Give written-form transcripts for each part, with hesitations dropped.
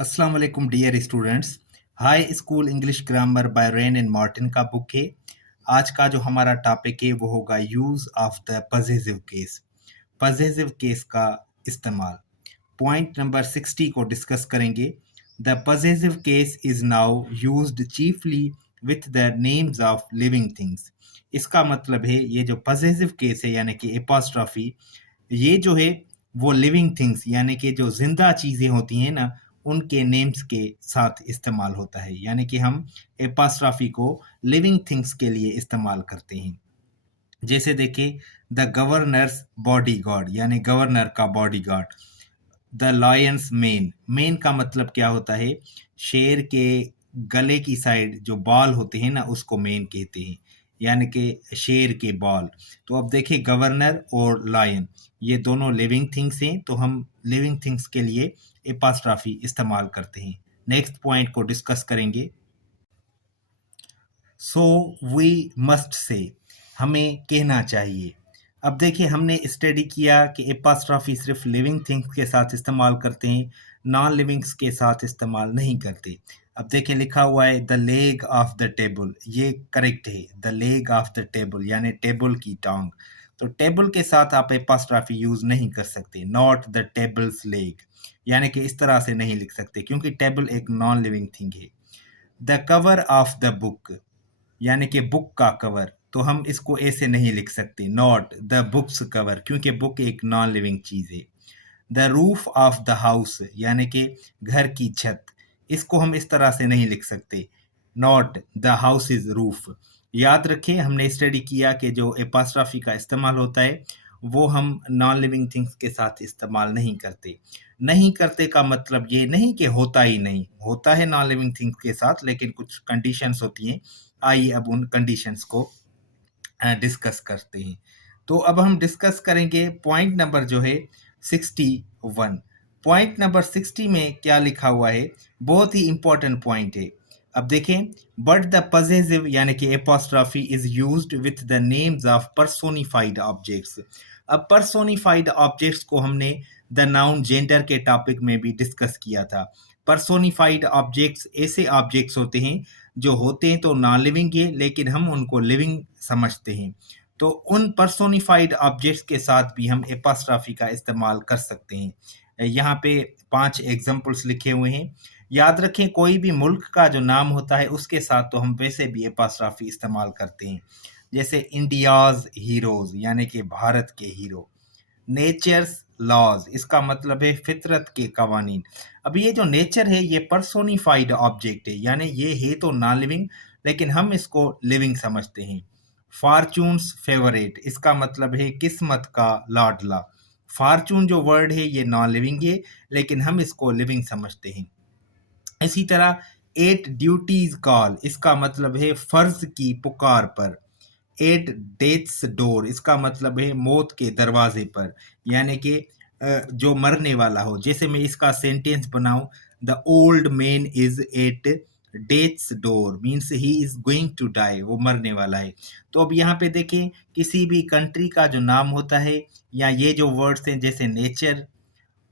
अस्सलाम वालेकुम dear students. High school English grammar by Wren and Martin का book है। आज का जो हमारा टॉपिक है वो होगा use of the possessive case. Possessive case का इस्तेमाल। पॉइंट नंबर 60 को डिस्कस करेंगे। The possessive case is now used chiefly with the names of living things. इसका मतलब है ये जो पजेसिव केस है यानी कि एपॉस्ट्रॉफी, ये जो है वो लिविंग थिंग्स यानी कि जो जिंदा चीज़ें होती हैं ना, उनके नेम्स के साथ इस्तेमाल होता है। यानी कि हम एपॉस्ट्रॉफी को लिविंग थिंग्स के लिए इस्तेमाल करते हैं। जैसे देखिए, द गवर्नर्स बॉडी गार्ड यानी गवर्नर का body guard. The lions main. Main का मतलब क्या होता है? शेर के गले की साइड जो बाल होते हैं ना, उसको मेन कहते हैं, यानी कि शेर के बाल। तो अब देखिए, गवर्नर और लायन ये दोनों लिविंग थिंग्स हैं, तो हम लिविंग थिंग्स के लिए एपॉस्ट्रॉफी इस्तेमाल करते हैं। नेक्स्ट पॉइंट को डिस्कस करेंगे। सो वी मस्ट से, हमें कहना चाहिए। अब देखिए, हमने स्टडी किया कि एपॉस्ट्रॉफी सिर्फ लिविंग थिंग्स के साथ इस्तेमाल करते हैं, नॉन लिविंग्स के साथ इस्तेमाल नहीं करते। अब देखिए, लिखा हुआ है the leg of the table, ये करेक्ट है। The leg of the table यानी टेबल की टांग। तो टेबल के साथ आप एपॉस्ट्रॉफी यूज नहीं कर सकते। नॉट द टेबल्स लेग, यानी कि इस तरह से नहीं लिख सकते क्योंकि टेबल एक नॉन लिविंग थिंग है। The cover of the book, यानी कि बुक का कवर, तो हम इसको ऐसे नहीं लिख सकते। नॉट द बुक्स कवर, क्योंकि बुक एक नॉन लिविंग चीज है। The roof of the house, यानी कि घर की छत, इसको हम इस तरह से नहीं लिख सकते। Not the house is roof. याद रखें, हमने स्टडी किया कि जो एपॉस्ट्रॉफी का इस्तेमाल होता है वो हम नॉन लिविंग थिंग्स के साथ इस्तेमाल नहीं करते। नहीं करते का मतलब ये नहीं कि होता ही नहीं, होता है नॉन लिविंग थिंग्स के साथ, लेकिन कुछ कंडीशंस होती हैं। आइए अब उन कंडीशंस को डिस्कस करते हैं। तो अब हम डिस्कस करेंगे पॉइंट नंबर जो है 61। पॉइंट नंबर 60 में क्या लिखा हुआ है? बहुत ही इंपॉर्टेंट पॉइंट है। अब देखें, बट द पजेसिव यानी कि apostrophe is used with the names of personified objects. अब पर्सोनिफाइड ऑब्जेक्ट्स को हमने द नाउन जेंडर के टॉपिक में भी डिस्कस किया था। पर्सोनिफाइड ऑब्जेक्ट्स ऐसे ऑब्जेक्ट्स होते हैं जो होते हैं तो नॉन लिविंग है, लेकिन हम उनको लिविंग समझते हैं। तो उन पर्सोनिफाइड ऑब्जेक्ट्स के साथ भी हम एपॉस्ट्रॉफी का इस्तेमाल कर सकते हैं। यहाँ पे 5 एग्जांपल्स लिखे हुए हैं। याद रखें, कोई भी मुल्क का जो नाम होता है उसके साथ तो हम वैसे भी एपॉस्ट्रॉफी इस्तेमाल करते हैं। जैसे इंडियाज हीरोज यानी कि भारत के हीरो। नेचर्स लॉज, इसका मतलब है फितरत के कवानीन। अब ये जो नेचर है ये पर्सोनिफाइड ऑब्जेक्ट है, यानी ये है तो नॉन लिविंग, लेकिन हम इसको लिविंग समझते हैं। फॉर्चून्स फेवरेट, इसका मतलब है किस्मत का लाडला। फॉर्चून जो वर्ड है ये नॉन लिविंग है, लेकिन हम इसको लिविंग समझते हैं। इसी तरह एट ड्यूटीज कॉल, इसका मतलब है फर्ज की पुकार पर। एट डेथ्स डोर, इसका मतलब है मौत के दरवाजे पर, यानी कि जो मरने वाला हो। जैसे मैं इसका सेंटेंस बनाऊं, the old man is at death's door, means he is going to die, वो मरने वाला है। तो अब यहाँ पे देखें, किसी भी कंट्री का जो नाम होता है या ये जो वर्ड्स हैं जैसे नेचर,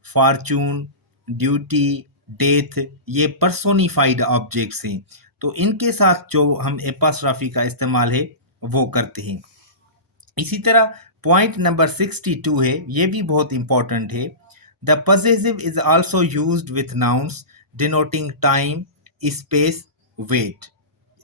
फॉर्चून, ड्यूटी, डेथ, ये पर्सोनिफाइड ऑब्जेक्ट्स हैं। तो इनके साथ जो हम एपॉस्ट्रॉफी का इस्तेमाल है वो करते हैं। इसी तरह पॉइंट नंबर 62 है, ये भी बहुत इंपॉर्टेंट है। The possessive is also used with nouns denoting time, space, weight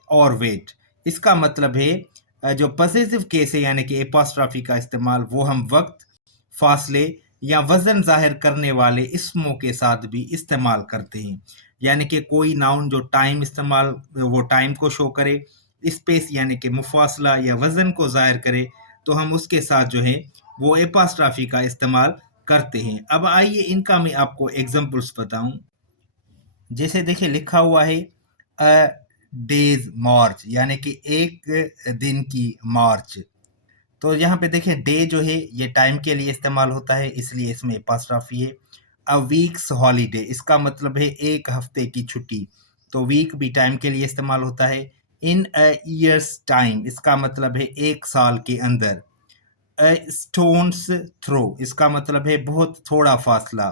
और वेट। इसका मतलब है जो पजेसिव केस है यानी कि एपॉस्ट्रॉफी का इस्तेमाल वो हम वक्त, फासले या वजन जाहिर करने वाले इस्मों के साथ भी इस्तेमाल करते हैं। यानी कि कोई नाउन जो टाइम इस्तेमाल वो टाइम को शो करे, स्पेस यानी कि मुफासला या वजन को जाहिर करे, तो हम उसके साथ जो है वो एपॉस्ट्रॉफी का इस्तेमाल करते हैं। अब आइए इनका मैं आपको एग्जांपल्स बताऊं। जैसे देखिए, लिखा हुआ है अ डेज मार्च, यानी कि एक दिन की मार्च। तो यहाँ पे देखिए, डे जो है ये टाइम के लिए इस्तेमाल होता है, इसलिए इसमें एपॉस्ट्रॉफी है। अ वीक्स हॉलीडे, इसका मतलब है एक हफ्ते की छुट्टी, तो वीक भी टाइम के लिए इस्तेमाल होता है। इन अ ईयर्स टाइम, इसका मतलब है एक साल के अंदर। अ स्टोन्स थ्रो, इसका मतलब है बहुत थोड़ा फासला।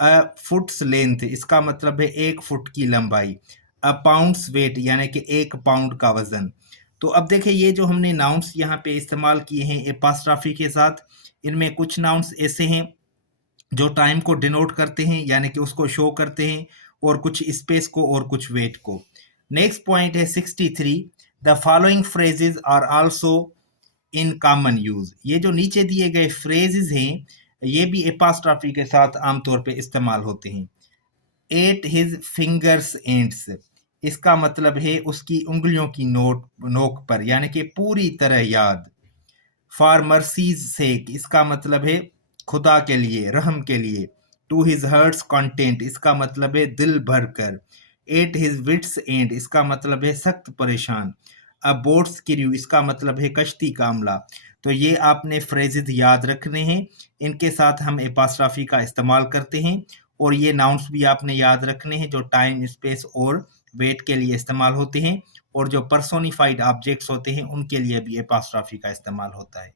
फुट्स लेंथ, इसका मतलब है 1 फुट की लंबाई। अ पाउंड्स वेट, यानी कि 1 पाउंड का वज़न। तो अब देखिए ये जो हमने नाउन्स यहाँ पे इस्तेमाल किए हैं एपॉस्ट्रॉफ़ी के साथ, इनमें कुछ नाउन्स ऐसे हैं जो टाइम को डिनोट करते हैं, यानी कि उसको शो करते हैं, और कुछ स्पेस को और कुछ वेट को। नेक्स्ट पॉइंट है 63, the following phrases are also in common use. ये जो नीचे दिए गए फ्रेजेस हैं, ये भी एपॉस्ट्रॉफी के साथ आमतौर पे इस्तेमाल होते हैं। एट हिज फिंगर्स एंड्स, इसका मतलब है उसकी उंगलियों की नोक पर, यानी कि पूरी तरह याद। फॉर मर्सीज सेक, इसका मतलब है खुदा के लिए, रहम के लिए। टू हिज हर्ट्स कंटेंट, इसका मतलब है दिल भर कर। एट हिज विट्स एंड, इसका मतलब है सख्त परेशान। अ बोट्स क्रू, इसका मतलब है कश्ती का अमला। तो ये आपने फ्रेजेस याद रखने हैं, इनके साथ हम एपॉस्ट्रॉफी का इस्तेमाल करते हैं। और ये नाउन्स भी आपने याद रखने हैं जो टाइम, स्पेस और वेट के लिए इस्तेमाल होते हैं। और जो पर्सोनिफाइड ऑब्जेक्ट्स होते हैं उनके लिए भी एपॉस्ट्रॉफी का इस्तेमाल होता है।